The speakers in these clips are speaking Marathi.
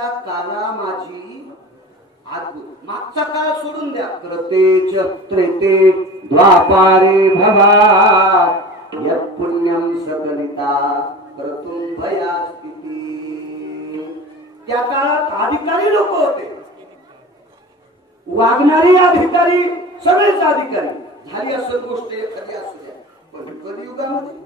सध्याच्या काला माझी अद्भुत मागचा काळ सोडून द्या कृतेच त्रेते द्वापारे भवा यत् पुण्यम सकलिता कर्तुं भया स्थिती। त्या काळात अधिकारी लोक होते, वागणारे अधिकारी, सगळेच अधिकारी झाली असेल गोष्ट एखादी असू द्या, पण कलियुगामध्ये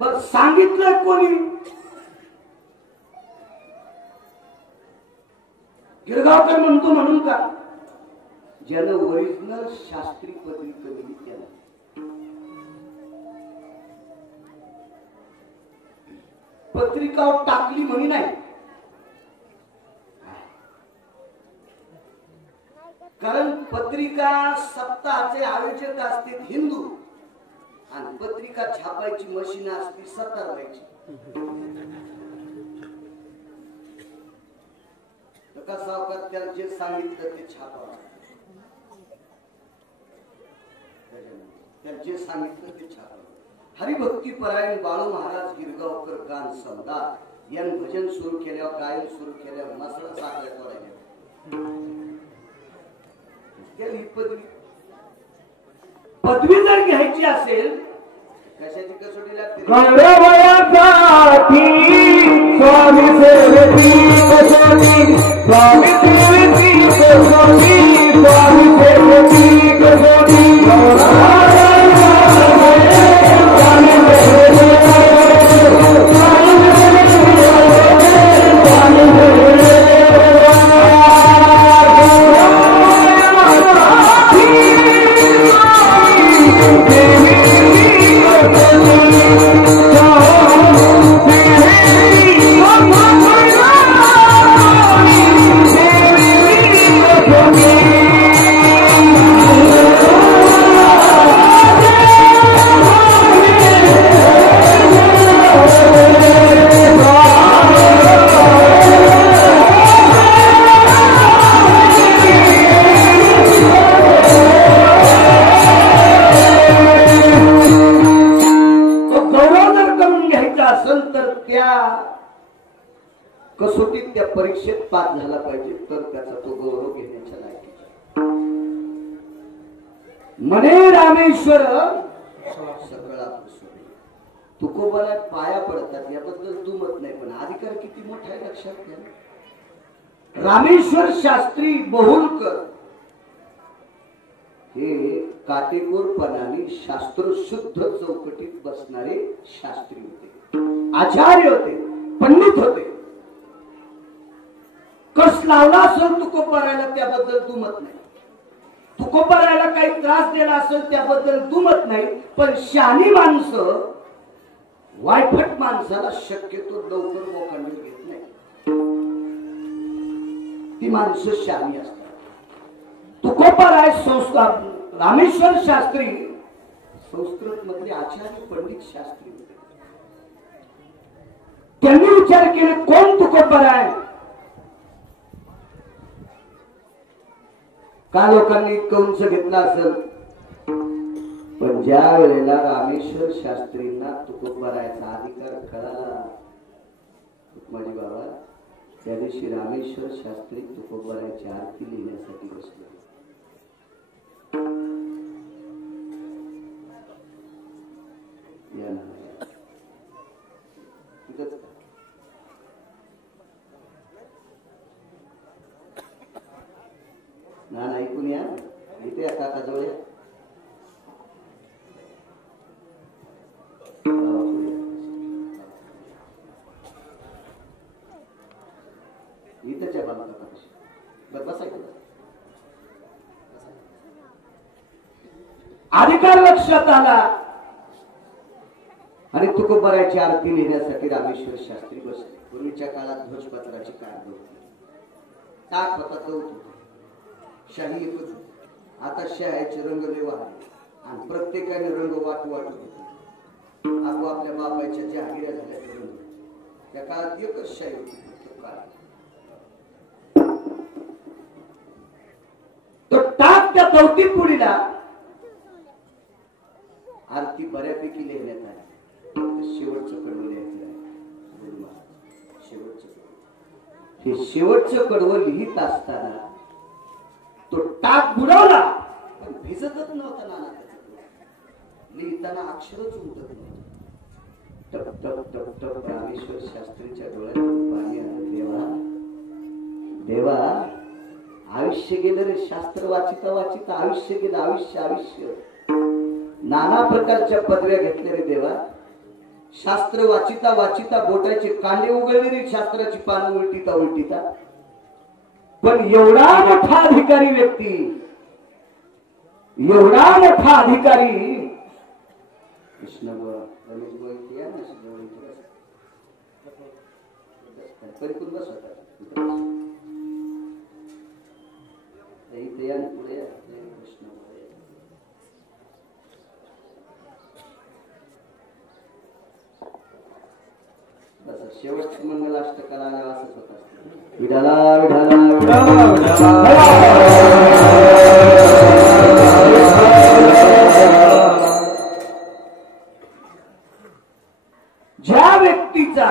बर सांगितलं कोणी? गिरगावकर म्हणतो म्हणून का? ज्यानं ओरिजिनल शास्त्री पत्रिका दिली त्याला पत्रिका टाकली म्हणी नाही, कारण पत्रिका सप्ताहाचे आयोजक असते हिंदू आणि पत्रिका छापायची मशीन असते सत्तारवायची। सावकार त्याला जे सांगितलं ते छापावं, त्याला जे सांगितलं ते छापावं। हरिभक्ती परायण बाळू महाराज गिरगावकर गान समदा यान भजन सुरू केल्यावर गायन सुरू केल्यावर मसळा साखळ्यात पडायला त्याला ही पदवी जर घ्यायची असेल कशाची कसोटी लागते? स्वामी सेवेची कसोटी, स्वामी सेवेची कसोटी, स्वामी सेवेची कसोटी, कसोटीत त्या परीक्षेत पास झाला पाहिजे तर त्याचा तो गौरव घेण्याचा लायक। मने रामेश्वर सगळा तुकोबाला पाया पडतात याबद्दल दुमत नाही, पण अधिकार किती मोठा आहे लक्षात घ्या। रामेश्वर शास्त्री बहुलकर हे काटेकोरपणाने शास्त्र शुद्ध चौकटीत बसणारे शास्त्री होते, आचार्य होते, पंडित होते। कस लावला असेल तुकोबारायला त्याबद्दल दुमत नाही, तुकोबारायला काही त्रास दिला असेल त्याबद्दल दुमत नाही, पण शहाणी माणसं वायफट माणसाला शक्यतो लवकर मोकांनी घेत नाही, ती माणसं शहाणी असतात। तुकोबाराय रामेश्वर शास्त्री संस्कृत मधले आचार्य पंडित शास्त्री होते। त्यांनी विचार केले कोण तुकोबाराय? का लोकांनी इतकं उंच घेतला असेल, पण ज्या वेळेला रामेश्वर शास्त्रींना तुकोबारायचा अधिकार कळाला माझी बाबा, त्या दिवशी रामेश्वर शास्त्री तुकोबारायची आरती लिहिण्यासाठी बसले। ना ऐकून या, इथे काका जवळ इथेच्या बाबा बसायचं अधिकार लक्षात आला आणि तुकोबारायची आरती लिहिण्यासाठी रामेश्वर शास्त्री बसले। पूर्वीच्या काळात ध्वजपत्राची काढ होती, टाक होता तो शाही एकच होती, आता शाहीचे रंग लय वाढले आणि प्रत्येकाने रंग वाटू होते। आपल्या बापाच्या जहागिऱ्या झाल्या रंग, त्या काळात एकच शाही होती, तो टाक त्या चौथी पुढीला आरती बऱ्यापैकी हे शेवटचं कडवं लिहित असताना तो टाक बुडवला पण भिजतच नव्हता नाना. लिहिताना अक्षरच उमटत नव्हतं. टप टप टप टप रामेश्वर शास्त्रीच्या डोळ्यातून पाणी आलं. देवा देवा आयुष्य गेलं रे. शास्त्र वाचिता वाचिता आयुष्य गेलं. आयुष्य आयुष्य नाना प्रकारच्या पदव्या घेतल्या रे देवा. शास्त्र वाचिता वाचिता बोटाचे कांडे उघडले रे. शास्त्राची पानं उलटीता उलटीता. पण एवढा मोठा अधिकारी व्यक्ती, एवढा मोठा अधिकारी कृष्ण रमेश गोविंद या ना परिपूर्ण बस होता पुढे कृष्ण बस शेवटचं मंगलाष्टकाला आल्यावर असंच होत असतं. विठाला विठाला ज्या व्यक्तीचा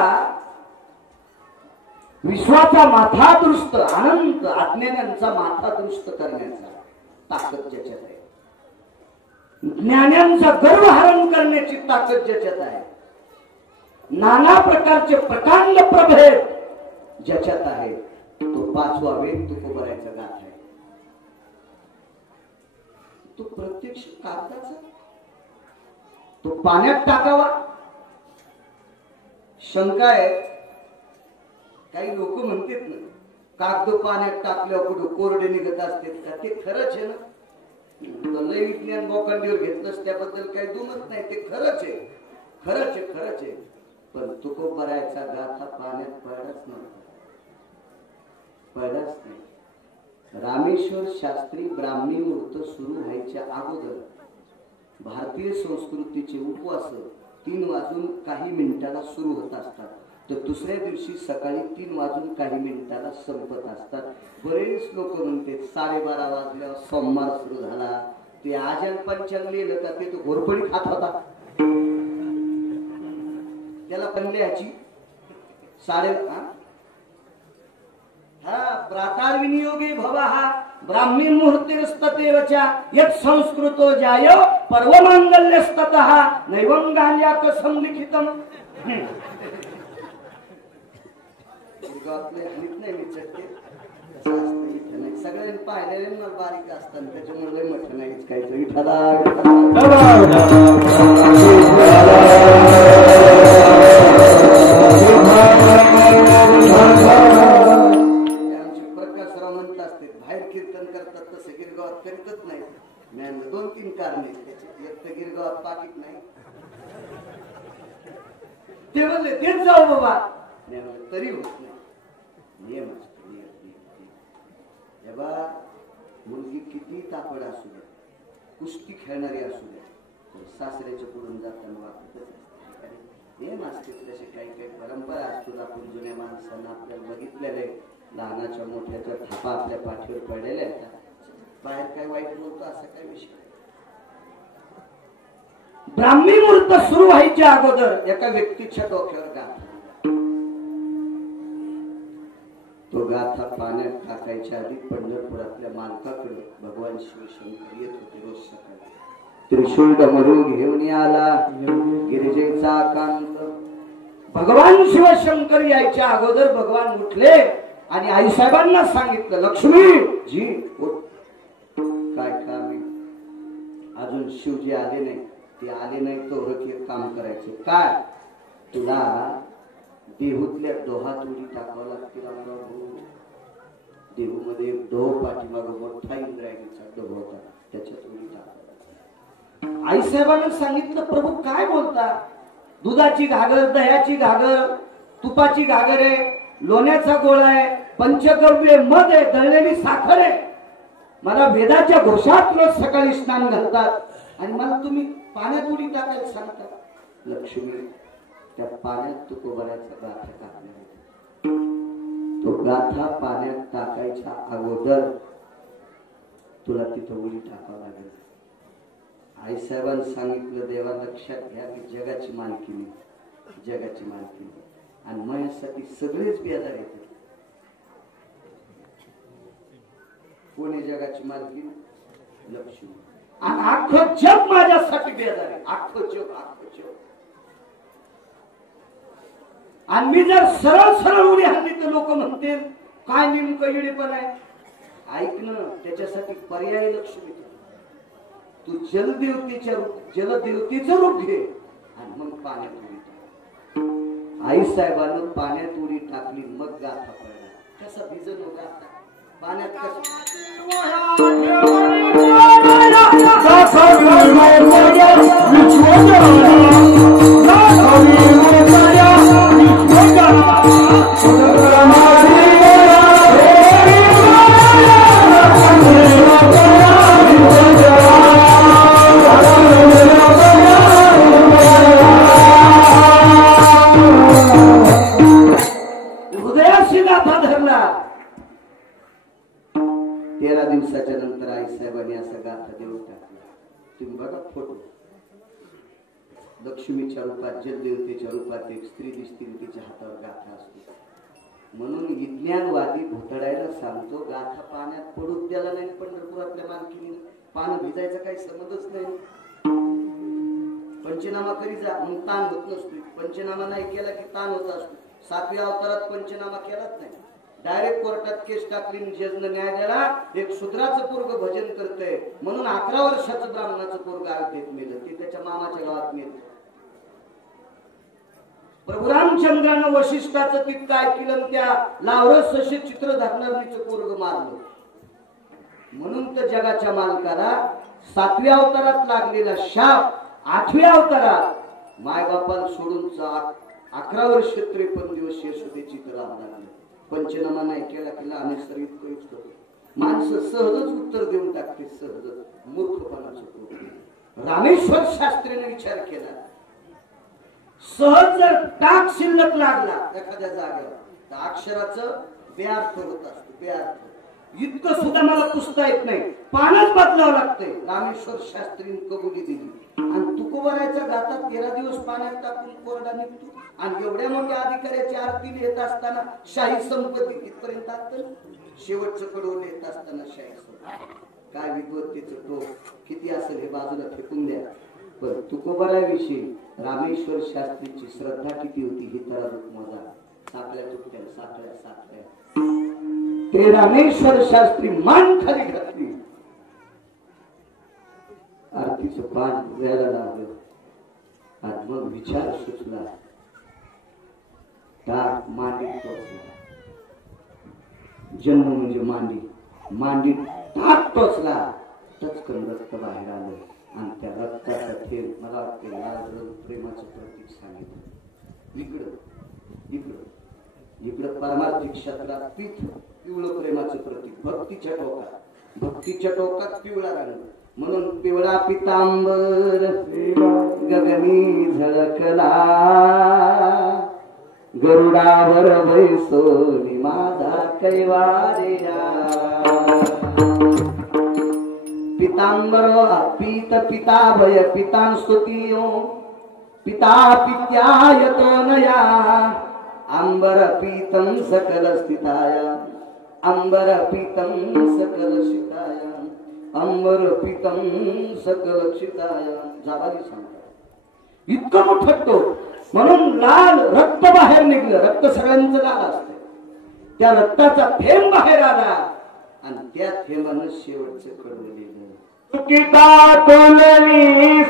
विश्वाचा माथा दृष्ट अनंत अज्ञानांचा माथा दृष्ट करण्याचा ताकद ज्याच्यात आहे, ज्ञानांचा गर्व हरण करण्याची ताकद ज्याच्यात आहे, नाना प्रकारचे प्रकांड प्रभेद ज्याच्यात आहे, तो पाचवा वेद तुकोबरायचा गाथ आहे. तो प्रत्यक्ष कागदाचा तो पाण्यात टाकावा. शंका आहे. काही लोक म्हणतात ना कागद पाण्यात टाकल्यावर कुठं कोरडे निघत असते का? ते खरंच आहे ना. लय विज्ञान बोकांडीवर घेतलंच त्याबद्दल काही दुमत नाही. ते खरंच आहे, खरंच आहे, खरंच आहे. पण तुकोबरायचा गाथा पाण्यात पडलाच नव्हता, पडलाच नाही. रामेश्वर शास्त्री ब्राह्मणी मुहूर्त सुरू व्हायच्या अगोदर भारतीय संस्कृतीचे उपवास 3 वाजून काही मिनिटाला सुरू होत असतात, तर दुसऱ्या दिवशी सकाळी 3 वाजून काही मिनिटाला संपत असतात. बरेच लोक म्हणते 12:30 वाजल्यावर सोमवार सुरू झाला. ते आजन पंचांग लिहिलं का? ते तो घोरपडी खात होता. त्याला पण लिहायची प्रातार विनियोगे भवः ब्राह्मी मुहूर्तिरस्ततेवचा यत् संस्कृतो जाय पर्वमांगल्यस्ततः नैवं गान्याक संलिखितम. गावातले हनीत नाही विचारते सगळ्यांनी पाहिलेले मला बारीक असतात त्याच्यामुळे म्हटलं नाहीच काहीच. विठाला करीतच नाही. 2-3 कारणे. एक तर गिरगावात पाकिट नाही. ते म्हणले तेच जाऊ बाबा. तरी होत नाही. नियम असतो, नियम. मुलगी किती तापड असू द्या, कुस्ती खेळणारी असू द्या, सासऱ्याच्या पुढून जाताना वाटतच नियम असते. तसे काही काही परंपरा असतात. आपण जुन्या माणसांना आपल्याला बघितलेले लहानाच्या मोठ्याच्या थापा आपल्या पाठीवर पडलेल्या आहेत. बाहेर काय वाईट बोलतो असा काय विषय. ब्राह्मी मुहूर्त सुरू व्हायच्या अगोदर एका व्यक्तीच्या डोक्यावर गाथा. तो गाथा पाण्यात टाकायच्या आधी पंढरपुरातल्या मालकाकडे भगवान शिवशंकर येत होते रोज सकाळी. त्रिशूळ डमरू घेऊन आला गिरिजेचा कांत. भगवान शिवशंकर यायच्या अगोदर भगवान उठले आणि आईसाहेबांना सांगितलं, लक्ष्मी जी काय काम आहे? अजून शिवजी आले नाही. ते आले नाही तो एक काम करायचे. काय? तुला देहूतल्या डोहात उडी टाकावं लागतील. देहूमध्ये एक डोह पाठीमाग मोठा इंद्रायणीचा डोह होता, त्याच्यात उडी टाकावं. आईसाहेबांना सांगितलं, प्रभू काय बोलता? दुधाची घागर, दह्याची घागर, तुपाची घागर आहे, लोण्याचा गोळा आहे, पंचगव्य मध आहे, दळलेली साखर आहे. मला वेदाच्या घोषात रोज सकाळी स्नान घालतात आणि मला तुम्ही पाण्यात उडी टाकायला सांगता. लक्ष्मी त्या पाण्यात तुकोबरायचा गाथा टाकला. तो गाथा पाण्यात टाकायच्या अगोदर तुला तिथं उडी टाकावं लागेल. आईसाहेबांनी सांगितलं, देवा लक्षात घ्या की जगाची मालकीनी, जगाची मालकीनी आणि माझ्यासाठी सगळेच बेजार येतात. कोणी जगाची मालकी लक्ष्मी. आणि अख्खं जग माझ्यासाठी बेजार आहे. अख्खं जग. आणि मी जर सरळ सरळ उडी हल्ली तर लोक म्हणतील काय नेमकं येडेपण आहे. ऐकणं त्याच्यासाठी पर्याय लक्ष्मी. तू जलदेवतेचं रूप घे आणि मग पाण्यात उडी टाक. आई साहेबांना पाण्यात उडी टाकली मग गाथा पडला. कसा भिजन हो गाथा पाण्यात हृदयाशी गाथा धरला. 13 दिवसाच्या नंतर आई साहेबांनी असा गाथा देऊन टाकला. तुम्ही बघा फोटो. लक्ष्मीच्या रूपात जलदेवतेच्या रूपात एक स्त्री दिसते तिच्या हातावर गाथा असते. म्हणून विज्ञानवादी घोटाळायला सांगतो गाथा पाण्यात पडूच द्यायला नाही. पंढरपुरातल्या मालकीने पानं भिजायचा काही संबंधच नाही. पंचनामा करी जा मग ताण होत नसतो. पंचनामा नाही केला की ताण होत असतो. 7व्या अवतारात पंचनामा केलाच नाही. डायरेक्ट कोर्टात केस टाकली. जजनं न्याय द्याला. एक शूद्राचं पोरग भजन करतंय म्हणून 11 वर्षाचं ब्राह्मणाचं पोरग आरतीत मेलं. ते त्याच्या मामाच्या गावात मेलं. प्रभू रामचंद्रानं वशिष्ठाचं तितक ऐकलं. त्या लावरस असे चित्र धरणारीचं पोरग मारलं. म्हणून तर जगाच्या मालकाला 7व्या अवतारात लागलेला शाप 8व्या अवतारात मायबापाला सोडून 11 वर्ष 53 दिवस यशोदेची राम लागली. पंचनामा नाही केला की लहानेसर इतकं इतकं माणसं सहजच उत्तर देऊन टाकते. सहजच मूर्खपणाचं. रामेश्वर शास्त्रीने विचार केला. सहज जर टाक शिल्लक लागला एखाद्या जागेवर तर अक्षराचं बेअर्थ होत असतो. बेअर्थ इतकं सुद्धा मला पुसता येत नाही. पानच बदलावं लागतंय. रामेश्वर शास्त्रीने कबुली दिली. आणि तुकोबरायच्या गातात 13 दिवस पाण्यात टाकून कोरडा निघतो. आणि एवढ्या मोठ्या अधिकाऱ्याची आरती येत असताना शाही संपत्ती इथपर्यंत असतं. शेवटचं कडवलं येत असताना शाही संपत्ती काय विद्वत्तेचं टोक किती असेल हे बाजूला फेकून द्या. पण तुकोबराविषयी रामेश्वर शास्त्रीची श्रद्धा किती होती ही तर मोजा. साखळ्या तुटत्या साखळ्या. ते रामेश्वर शास्त्री मान खाली घातली. आरतीचं पान द्यायला लागलं. आणि मग विचार सुचला. टाक मांडीत टोचला. जन्म म्हणजे मांडीत टाक टोचला. टचकन रक्त बाहेर आलं. आणि त्या रक्ताचा थेंब मला वाटते लाल प्रेमाचं प्रतीक सांगितलं. इकडं पारमार्थिक क्षेत्रात पिवळं प्रेमाचं प्रतीक. भक्तीच्या टोकात पिवळा रंग. म्हणून पिवळा पितांबर गगनी झळकला. गरुडावर बैसोनी माझा कैवारेला. पितांबर पीत पिताभय पितां स्तुतियो पिता पित्यायतो नया. अंबर पीतं सकल स्थिताय अंबर पीतं सकल शिताय अंबर पीतं सकल क्षिताय. जाबाली सांगतात इतकं मोठं टोक. म्हणून लाल रक्त बाहेर निघलं. रक्त सगळ्यांचं लाल असतं. त्या रक्ताचा थेंब बाहेर आला. आणि त्या थेंबानं शेवटचं कडवलेलं तुकिता तोलनी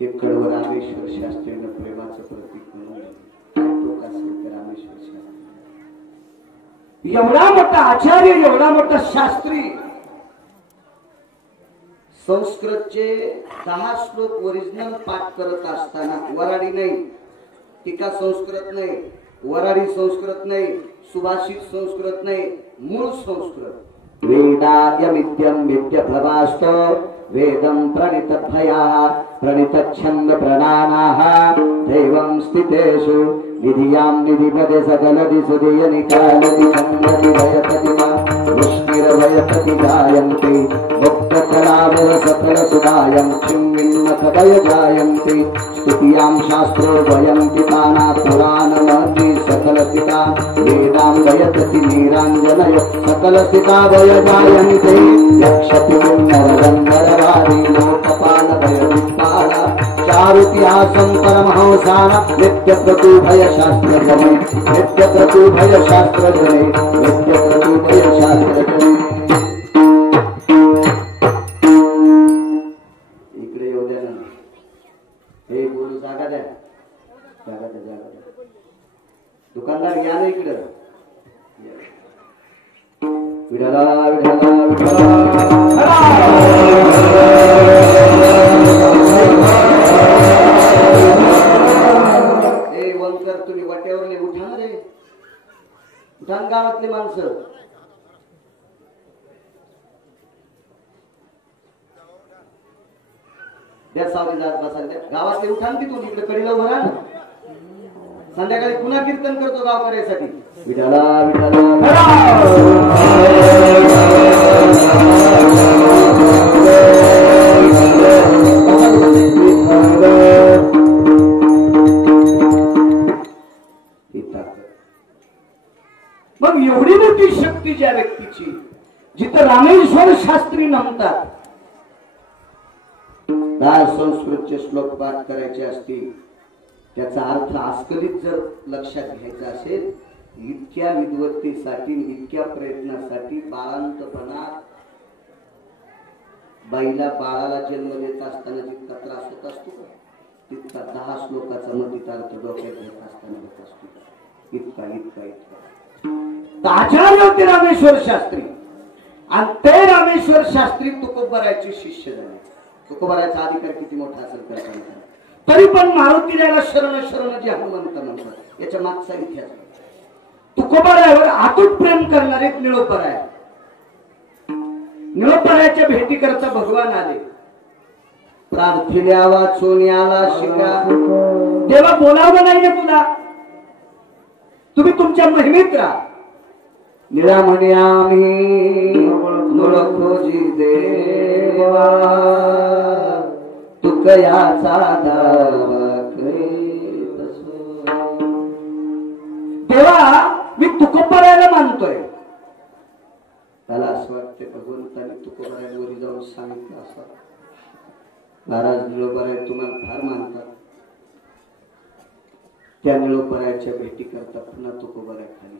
हे कडवं रामेश्वर शास्त्रीनं प्रेमाचं प्रतीक म्हणून रामेश्वर शास्त्री एवढा मोठा आचार्य, एवढा मोठा शास्त्री, संस्कृतचे 10 श्लोक ओरिजिनल पाठ करत असताना, वराडी नाही, टीका संस्कृत नाही, वराडी संस्कृत नाही, सुभाषित संस्कृत नाही, मूळ संस्कृत. वेदायमित्यं विद्यप्रभास्तो वेदं प्रणितभयाः प्रणितच्छन्द प्रणानाः दैवं स्थितेषु निधियां निधिपदे सकलदिसुधियनिकालति छन्दति भयपतिमा मुष्टिरभयपति जायन्ते मुक्तकलावय सकलसुधायं क्षिङ्गिन्नखभय जायन्ते स्तुतियां शास्त्रो वयन्ति ताना पुराणमहति सकलसिता वेदां वयतति नीराञ्जनय सकलसिता वय जायन्ते यक्षति पुण्यरगन्धरवादी लोकपालभयविपाला चारुतिहासं परमहंसाना नित्यप्रतुभय शास्त्रजने नित्यप्रतुभय शास्त्रजने नित्यप्रतुभय शास्त्रजने. इकडे येऊ द्या ना, हे बोलू, जागा द्या, जागा द्या, जागा द्या. दुकानदार या ना इकडं. विठाला विठाला विठाला तुम्ही वाट्यावरले उठा रे, उठान गावातले माणसं. द्या सावली जात बसायला द्या. गावातले उठान तिथून इकडे कडीला उभा राहा. संध्याकाळी पुन्हा कीर्तन करतो गावकऱ्यासाठी. विठाला विठाला मग एवढी मोठी शक्ती ज्या व्यक्तीची, जिथं रामेश्वर शास्त्री नमतात, 10 संस्कृतचे श्लोक पाठ करायचे असतील, त्याचा अर्थ आस्कलित जर लक्षात घ्यायचा असेल, इतक्या विद्वत्तेसाठी, इतक्या प्रयत्नासाठी, बाळांतपणात बाईला बाळाला जन्म देत असताना जितका त्रास होत असतो तितका 10 श्लोकाचा मधीत अर्थ डोक्यात घेत असताना होत असतो. इतका इतका इतका आचार्य होते रामेश्वर शास्त्री. आणि ते रामेश्वर शास्त्री तुकोबारायचे शिष्य झाले. तुकोबारायचा अधिकार किती मोठा असेल कल्पना. तरी पण मारुतीला शरण शरण जे हनुमंत म्हणतात, याच्या मागचा इतिहास. तुकोबारायावर आतून प्रेम करणारे निळोपराय, निळोपरायाच्या भेटी करता भगवान आले. प्रार्थिल्या वाचून याला शिका. देवा बोलावं नाहीये तुला, तुम्ही तुमच्या महिमेत राहा. निळा म्हणे आम्ही खोजी देवा तू कयाचा देवा, मी तुकोबारायला मानतोय. त्याला असं वाटते भगवंताने तुकोबारायला वरी जाऊन सांगितलं असं, महाराज निळोबाराय तुम्हाला फार मानतात. त्या निळोबारायच्या भेटी करता पुन्हा तुकोबाराय खाली.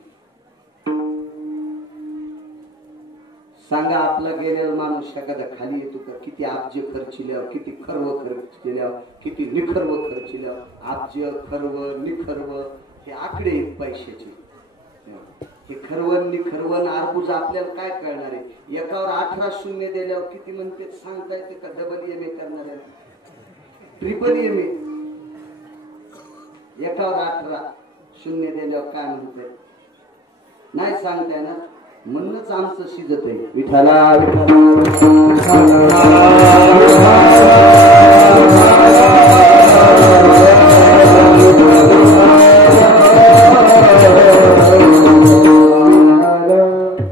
सांगा आपला गेलेला माणूस एखादा खाली येतो का? किती अब्ज खर्चिल्यावर, किती खर्व खर्चिल्यावर, किती निखर्व खर्चिल्यावर. अब्ज, खर्व, निखर्व हे आकडे आहेत पैशाचे. हे खरवण निखरवण अर्बुज आपल्याला काय कळणार आहे? एकावर 18 शून्य दिल्यावर किती म्हणते सांगता येते का? डबल MA करणार आहे, ट्रिपल MA. एकावर 18 शून्य दिल्यावर काय म्हणते नाही सांगता येणार. म्हणूनच आमचं शिजत आहे. विठाला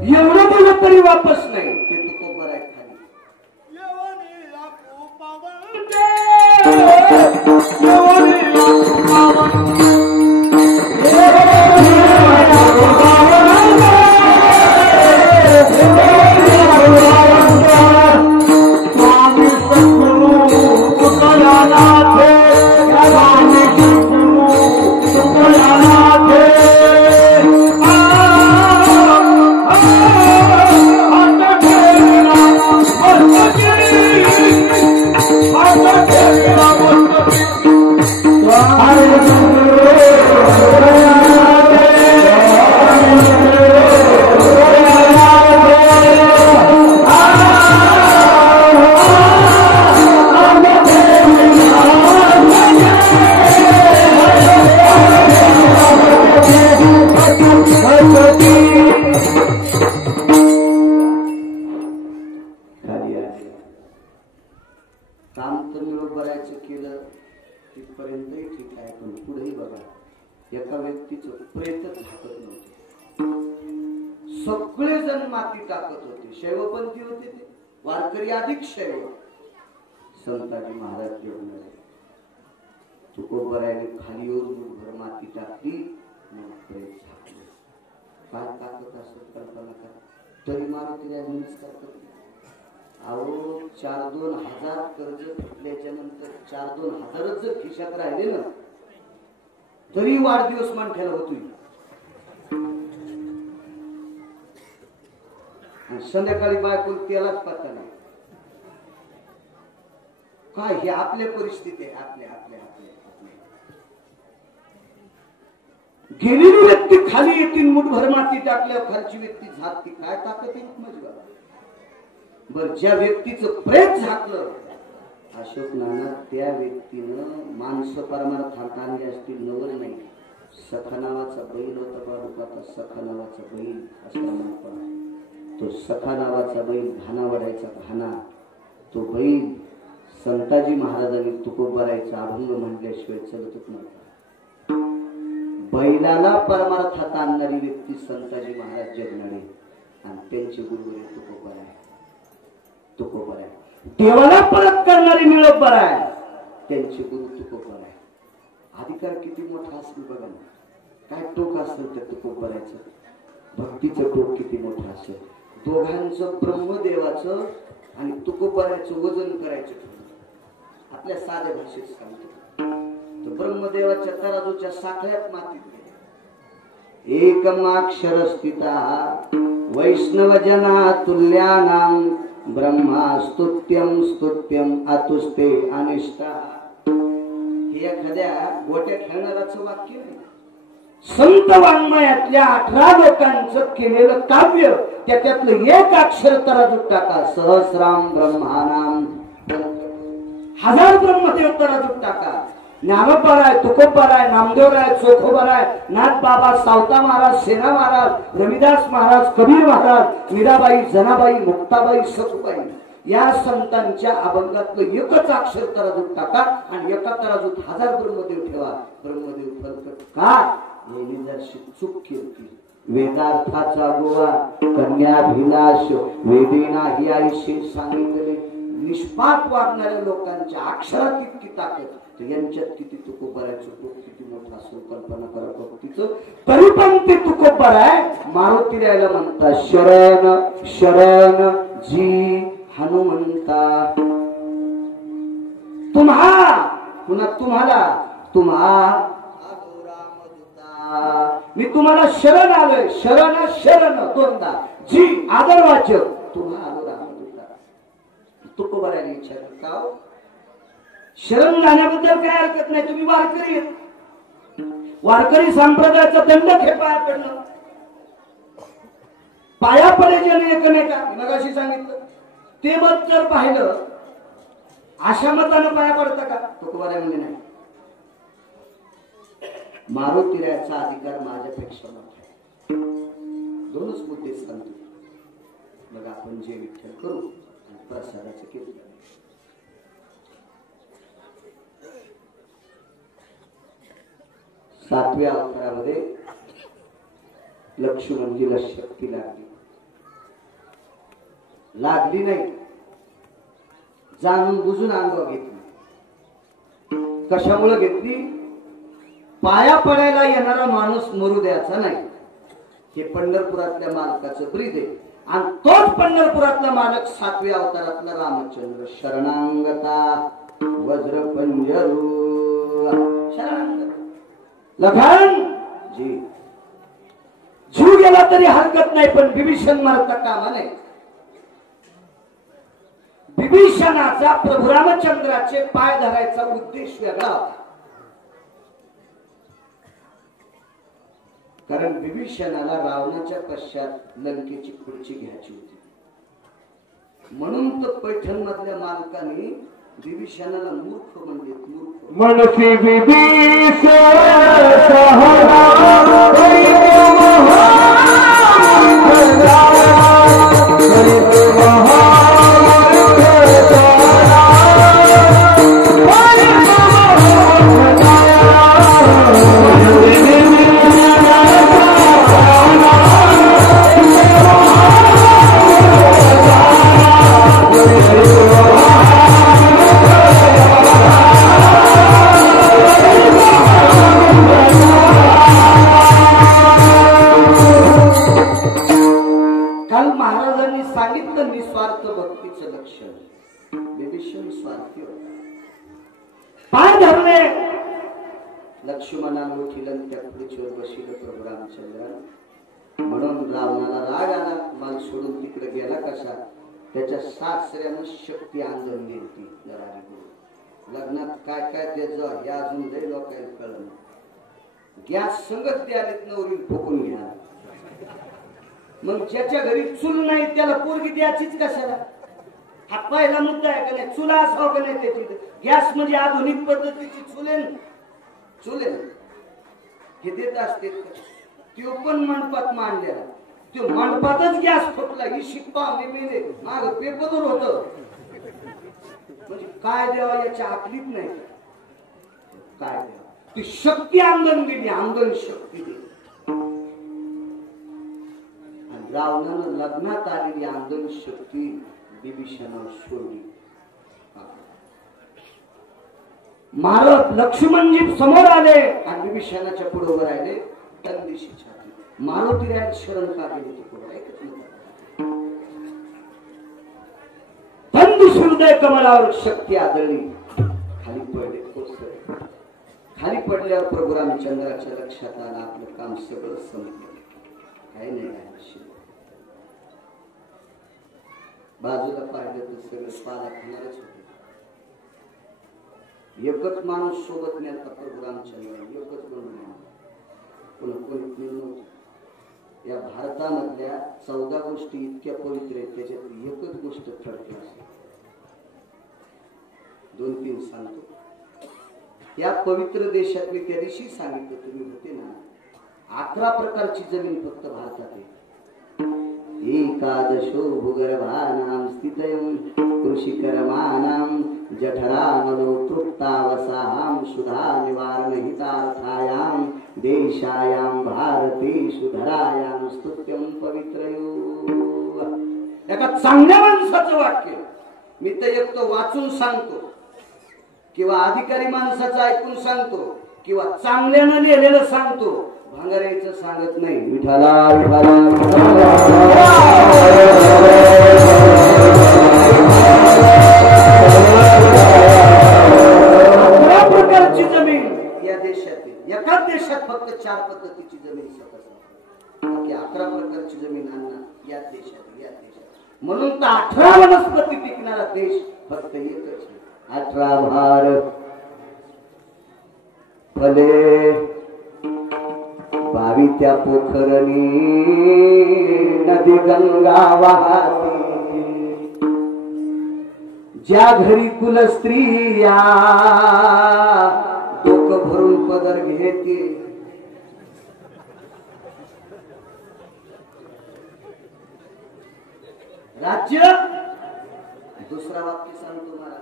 एवढं बोलत तरी वापस नाही. ते तुकोबर आहे खाली. स्वामी ठीक आहे, पण पुढेही बघा, एका व्यक्तीचं प्रेतच झाकत नव्हते, सगळेजण माती टाकत होते. शैवपंथी होते ते, वारकरी अधिक शैव. संताजी महाराज जेवण तुकोबरायाने खाली येऊन भर माती टाकली, मग प्रेत झाकलं. काय ताकद असत कल्पना करा. तरी मारुती करतो. अहो 4-2,000 कर्ज फुटल्याच्या नंतर 4-2,000 जर खिशात राहिले ना, तरी वाढदिवस मानठ्याला होतोय. संध्याकाळी बायको त्यालाच पत्ता नाही. काय हे आपल्या परिस्थिती आहे. आपल्या गेलेली व्यक्ती खाली येतील, मुठभर माती टाकल्यावर खालची व्यक्ती झाकती. काय ताकद आहे माझी बाबा. बर, ज्या व्यक्तीचं प्रेत झाकलं अशोक नाना, त्या व्यक्तीनं माणसं परमार्थ हाताने असतील, नवल नाही. सखा नावाचा बैल होता बाबा, सखा नावाचा बैल असला, तो सखा नावाचा बैल घाना वडायचा. घाना तो बैल संताजी महाराजांनी तुकोबरायचा अभंग म्हटल्याशिवाय चलतच नव्हता. बैलाला परमार्थात आणणारी व्यक्ती संताजी महाराज जगणारे, आणि त्यांचे गुरुवरी तुकोबराय. देवाला परत करणारी निळोबराय, त्यांचे गुरु तुकोबराय. अधिकार किती मोठा असेल बघा ना. काय टोक असेल तर तुकोबरायचं, भक्तीचं टोक किती मोठं असेल. दोघांचं ब्रह्मदेवाचं आणि तुकोबरायचं वजन करायचं आपल्या साध्या भाषेत सांगतो. तर ब्रह्मदेवाच्या तराजूच्या साखळ्यात मातीत एकमाक्षर स्थिता वैष्णवजना तुल्यानां ब्रह्मा स्तुत्यं स्तुत्यं अतुस्ते अनिष्टा. हे एखाद्या गोट्या खेळणाराचं वाक्य नाही. संत वाङ्मयातल्या 18 लोकांचं केलेलं काव्य, त्याच्यातलं एक अक्षर तराजूत टाका. सहस्राम ब्रह्मानाम, 1000 ब्रह्मदेव तराजूत टाका. ज्ञानोबराय, तुकोबराय, नामदेवराय, चोखोबराय, नाथ बाबा, सावता महाराज, सेना महाराज, रविदास महाराज, कबीर महाराज, मीराबाई, जनाबाई, मुक्ताबाई, सखुबाई, या संतांच्या अभंगातलं एकच अक्षर तराजूत टाका आणि एका तराजूत 1000 ब्रह्मदेव ठेवा. ब्रह्मदेव फलकट का चूक केली. वेदार्थाचा गोवा कन्याभिलाष वेदेना ही आयुष्य सांगितले. निष्पाप वागणाऱ्या लोकांच्या अक्षरात इतकी ताकद, यांच्यात किती तुकोबरायचं टोक किती मोठा असो कल्पना करा भक्तीचं. तरी पण ते तुकोबराय मारुती द्यायला म्हणतात. शरण शरण जी हनुमंता, तुम्हा मी तुम्हाला शरण आलोय. शरण शरण दोनदा, जी आदरवाचक, तुम्हा आलो रामदूता. तुकोबरायला विचारता शरण जाण्याबद्दल काय हरकत नाही. तुम्ही वारकरी आहेत, वारकरी संप्रदायाचा दंड खेपाया पडलं. पाया पडे जण एकमेका मगाशी सांगितलं ते मत जर पाहिलं अशा मतानं पाया पडतं का? तुकोबराय म्हणजे नाही. मारुतीरायाचा अधिकार माझ्यापेक्षा मोठा आहे. दोनच मुद्दे सांगतो, मग आपण जे विठ्ठल करू आणि प्रसादाचं केलं. सातव्या अवतारामध्ये लक्ष्मणजीला शक्ती लागली नाही, जाणून बुजून अंगावर घेतली. कशामुळे घेतली? पाया पडायला येणारा माणूस मरू द्यायचा नाही. हे पंढरपुरातल्या मालकाचं ब्रीद आहे. आणि तोच पंढरपुरातला मालक 7व्या अवतारातला रामचंद्र. शरणांगता वज्रपंजरू, शरणांगता लखन जी. जीव गेला तरी हरकत नाही, पण विभीषण मरता कामा नये. विभीषणाचा प्रभू रामचंद्राचे पाय धरायचा उद्देश वेगळा होता. कारण विभीषणाला रावणाच्या पश्चात लंकेची खुर्ची घ्यायची होती. म्हणून तर पैठण मधल्या मालकाने विभीषणाला मूर्ख म्हणजे मूर्ख मनसी विभीषण सहरा पाय धरले. लक्ष्मणानं उठिलं त्या खुर्चीवर बसिलं प्रभू रामचंद्र. म्हणून रावणाला राग आला. माल सोडून तिकडे गेला कसा. त्याच्या सासऱ्यानं शक्ती आंदोलन गेली. लग्नात काय काय त्याचं हे अजून लय लोकांना कळलं. गॅस संगत द्यालेत नवरी फुकून घ्या. मग ज्याच्या घरी चूल नाही त्याला पोरगी द्यायचीच कशाला. हा पहिला मुद्दा आहे का नाही. चुला असावं का नाही त्याची. गॅस म्हणजे आधुनिक पद्धतीची चुलेन हे देत असते. तो पण मंडपात मांडलेला. तो मंडपातच गॅस फुटला. ही शिकपा मेले माग पेपरवर होत. म्हणजे काय द्यावा याच्या आकलीत नाही. काय द्यावा ती शक्ती आंदोलन दिली. आंदोलन शक्ती दिली. आणि रावणानं लग्नात आलेली आंदोलन शक्ती विभीषणावर सोडली. महाराज लक्ष्मणजी समोर आले आणि विभीषणाच्या पुढे उभे राहिले. तंदिशी छाती मारुती राय शरण का गेले ते पुढे ऐकत तंदुष हृदय कमलावर शक्ती आदळली. खाली पडले कोसळले. खाली पडल्यावर प्रभू रामचंद्राच्या लक्षात आलं आपलं काम सगळं संपलं. काही नाही आहे. बाजूला पाहिलं तर सगळं पाला खाणारच होते. एकच माणूस सोबत नेता प्रभू रामचंद्र. एकच म्हणून कोणी नव्हतं. या भारतामधल्या 14 गोष्टी इतक्या पवित्र आहेत. त्याच्यात एकच गोष्ट ठरते. 2-3 सांगतो. या पवित्र देशातली त्या दिवशी सांगितलं तुम्ही होते ना. 11 प्रकारची जमीन फक्त भारतात आहे. एकादशो भूगर्भानां स्थितयं कृषिकर्माणां जठरानलो तृप्तावसाहां सुधा निवारणहितार्थायां देशायां भारतेषु धरायां स्तुत्यं पवित्रयो. एका चांगल्या माणसाचं वाक्य मी तर एक तो वाचून सांगतो किंवा अधिकारी माणसाचं ऐकून सांगतो किंवा चांगल्यानं लिहिलेलं सांगतो. भांगारायचं सांगत नाही. विठाला विठाला प्रकारची जमीन या देशातील एकाच देशात फक्त 4 पद्धतीची जमीन सकस. 11 प्रकारची जमीन आणणार या देशात. म्हणून तर 18 वनस्पती पिकणारा देश फक्त एकच. 18 भार फले 22 त्या पोखरणी नदी गंगा वाहते. ज्या घरी कुल स्त्रिया डोकं भरून पदर घेते. राज्य दुसरा वाक्य सांगतो मला.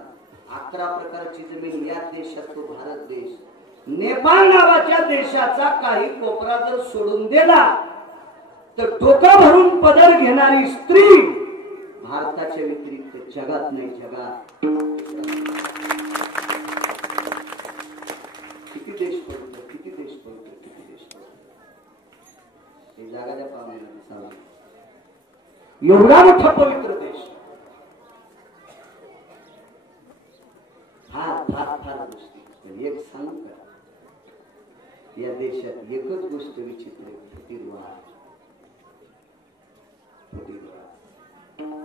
11 प्रकारची जमीन या देशात तो भारत देश. नेपाळ नावाच्या देशाचा काही कोपरा जर सोडून दिला तर डोकं भरून पदर घेणारी स्त्री भारताच्या व्यतिरिक्त जगात नाही. जगात किती देश पडतो. किती देश पडतो. किती देश पडतो. हे जगाच्या पावण्याला सांगा. एवढा मोठा पवित्र देश. फार गोष्टी. एक सांगू का. या देशात एकच गोष्ट विचित्र आहे. फुटीरवाद.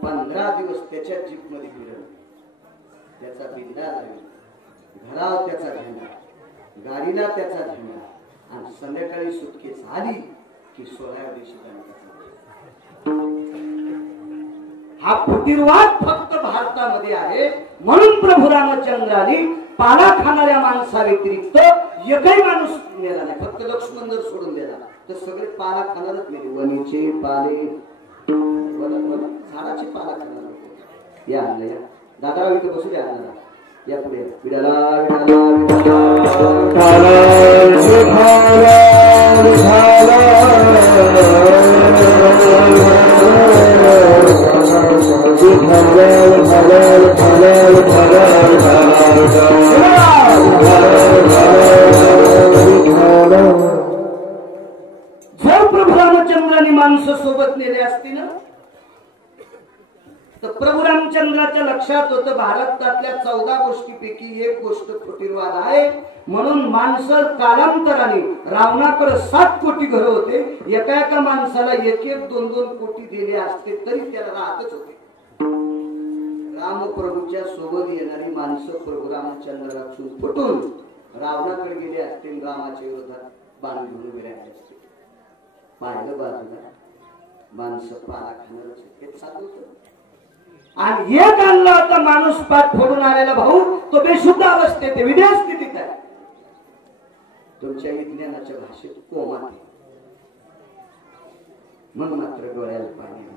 15 दिवस त्याच्या जीप मध्ये फिरवले. त्याचा बिल्ला लागला. घरावर त्याचा झेंडा. गाडीला त्याचा झेंडा. आणि संध्याकाळी सुटकेस आली की 16व्या दिवशी हा फुटीरवाद फक्त भारतामध्ये आहे. म्हणून प्रभू रामचंद्रांनी पाला खाणाऱ्या माणसा व्यतिरिक्त एकही माणूस मेला नाही. फक्त लक्ष्मण जर सोडून दिला तर सगळे पाला खाणारच मेले. वनीचे पाले झाडाचे पाला खाणार होते. या आणलं या दादाराव इथे बसू द्या. आणला या पुढे विडाला जर प्रभू रामचंद्रांनी माणसं सोबत नेले असती ना तर प्रभू रामचंद्राच्या लक्षात होतं भारतातल्या 14 गोष्टीपैकी एक गोष्ट खोटीरवाद आहे. म्हणून माणसं कालांतराने रावणाकडे 7 कोटी घर होते. एका एका माणसाला 1-1, 2-2 कोटी दिले असते तरी त्याला राहतच होते. रामप्रभूच्या सोबत येणारी माणसं प्रभू रामचंद्रातून फुटून रावणाकडे गेले असते. रामाच्या विरोधात बाण घेऊन उभे राहिले असते. पाहिलं बाजूला माणसं पाला खाणारच हे चालू होतं. आणि एक आणला होता माणूस पाठ फोडून आलेला भाऊ, तो बेशुद्ध अवस्थेत विदेश स्थितीत आहे. तुमच्या विज्ञानाच्या भाषेत कोमात आहे. मग मात्र डोळ्याला पाणी.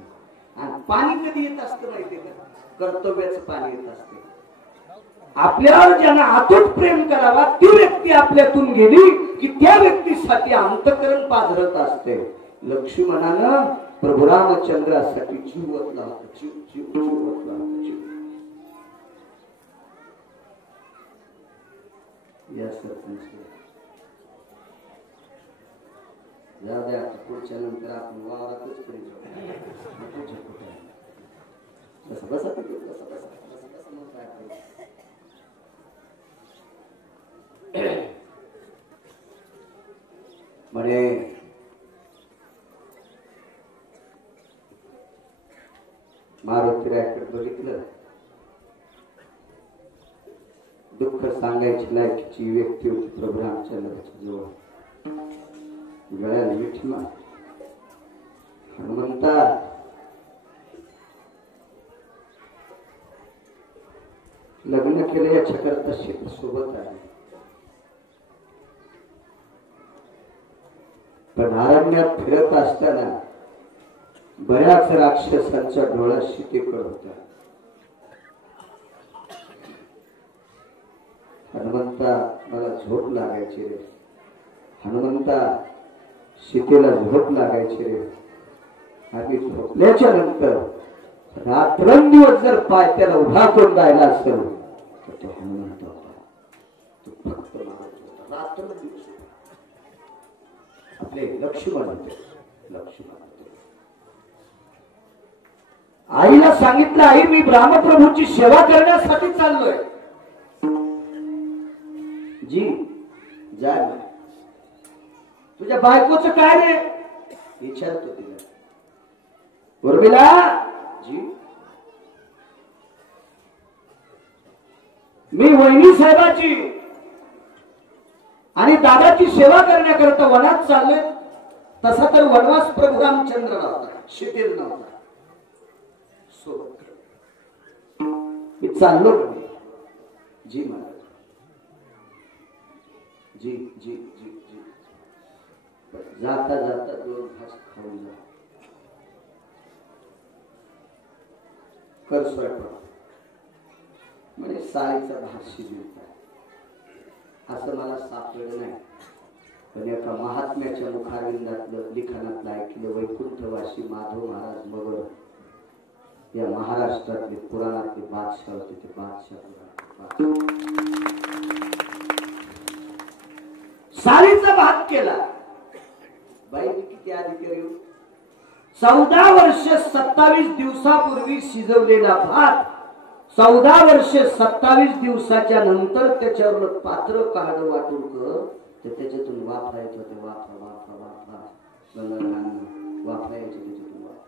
आणि पाणी कधी येत असतं माहितीये का? कर्तव्याचं पाणी येत असते. आपल्यावर ज्यांना अतूट प्रेम करावा ती व्यक्ती आपल्यातून गेली की त्या व्यक्तीसाठी अंतःकरण पाझरत असते. लक्ष्मणानं प्रभू रामचंद्रासाठी जीव ओतला होता. जीव ओतला होता. जीव या सरपंच जाऊ द्या. पुढच्या नंतर आपण वावरातच पुढे जाऊ. बसा बसा बसा बसा म्हणे मारुती रायकडे बघितलं. दुःख सांगायची लायकीची व्यक्ती होती प्रभू रामचंद्राच्या जवळ. गळ्याला मिठी मार. हनुमंता लग्न केलं याच्याकरता शेत सोबत आहे. पण अरण्यात फिरत असताना बऱ्याच राक्षसांचा डोळा सीतेकडे होता. हनुमंता मला झोप लागायची रे. हनुमंता सीतेला झोप लागायची रे. आणि झोपल्याच्या नंतर रात्रंदिवस जर पाय त्याला उभा करून राहिला असेल तर तो हनुमंत होता. तो फक्त मारत होता रात्रंदिवस. आपले लक्ष्मण होते. लक्ष्मण आईला सांगितलं, आई मी रामप्रभूची सेवा करण्यासाठी चाललोय. जी जाय. तुझ्या बायकोचं काय रे विचारतो तिला. उर्मिला जी मी वहिनी साहेबाची आणि दादाची सेवा करण्याकरता वनात चालले. तसा तर वनवास प्रभू रामचंद्र नव्हता, शिथिल नव्हता. मी चाललो जी महाराज. जी जी जी जी जाता जाता 2 घास खाऊन जा. कर स्वयंपाक. म्हणजे साळीचा भात शिजवता असं मला सापडलं नाही. पण एका महात्म्याच्या मुखारविंदातलं लिखाणातलं ऐकलं. वैकुंठवासी माधव महाराज मगर या महाराष्ट्रातले पुराणातले बादशाह होते. ते बादशाह साळीचा भात केला. बाई किती अधिकारी 14 वर्ष 27 दिवसापूर्वी शिजवलेला भात 14 वर्ष 27 दिवसाच्या नंतर त्याच्यावर पात्र काढ वाटून तर त्याच्यातून वाफा येत होते. वाफा वाफा वाफा वाफा यायचे त्याच्यातून वाफा.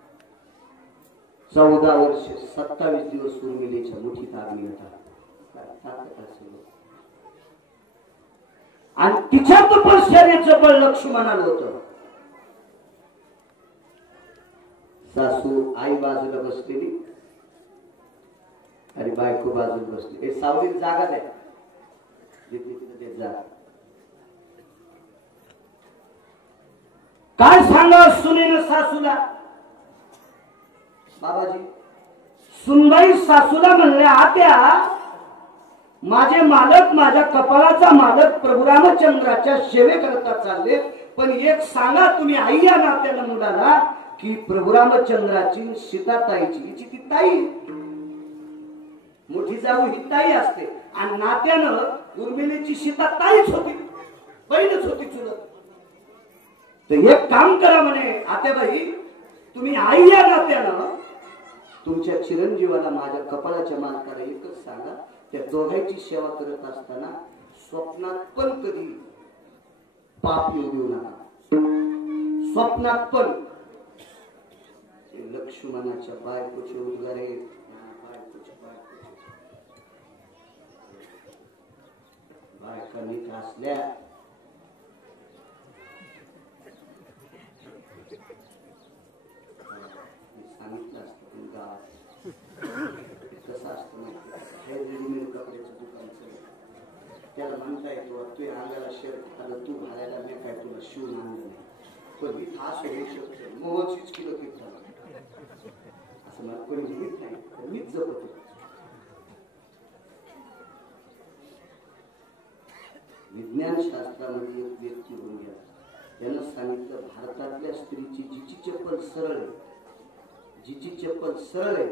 14 वर्ष 27 दिवस उर्मिलेच्या मुठीत आगली होता. आणि तिच्या तपश्चर्याचं बळ लक्ष्मणाला होतं. सासू आई बाजूला बसलेली आणि बायको बाजूला बसली. हे सावलीत जागा द्या. जिथे जागा. काय सांगा सुनेनं सासूला. बाबाजी सुनबाई सासूला म्हणले, आत्या माझे मालक माझ्या कपाळाचा मालक प्रभू रामचंद्राच्या सेवेकरता चालले. पण एक सांगा तुम्ही आई या नात्यानं मुलाला की प्रभू रामचंद्राची सीताताईची हिची ती ताई मोठी जाऊ ही ताई असते. आणि नात्यानं उर्मिलेची सीता ताईच होती. बहीणच होती चुलत. तर एक काम करा म्हणे आत्याबाई तुम्ही आई या नात्यानं तुमच्या चिरंजीवाला माझ्या कपाळाच्या मालकाला एकच सांगा, त्या दोघांची सेवा करत असताना स्वप्नात पण कधी पाप येऊ देऊ नका. स्वप्नात पण. लक्ष्मणाच्या बायकोचे उद्गार आहेत. बायका नीट असल्या सांगितलं असतं पण गावात कसं असतं माहिती, हे रेडीमेड कपड्याचं दुकान त्याला म्हणता येतो तू अंगाला शर्ट आलं तू घालायला मी काय तुला शिवून आणलं नाही, पण मी खास होऊ शकतो मोहचीच किलो किती झालं असं मला कोणी घेत नाही, तर मीच जपत होतो. विज्ञान शास्त्रामध्ये एक व्यक्ती होऊन गेला. त्यानं सांगितलं भारतातल्या स्त्रीची जिची चप्पल सरळ आहे, जिची चप्पल सरळ आहे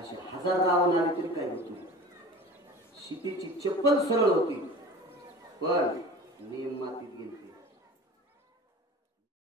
अशा 1000 रावण आले तरी काही होत नाही. सीतेची चप्पल सरळ होती पण नियम मातीत गेली.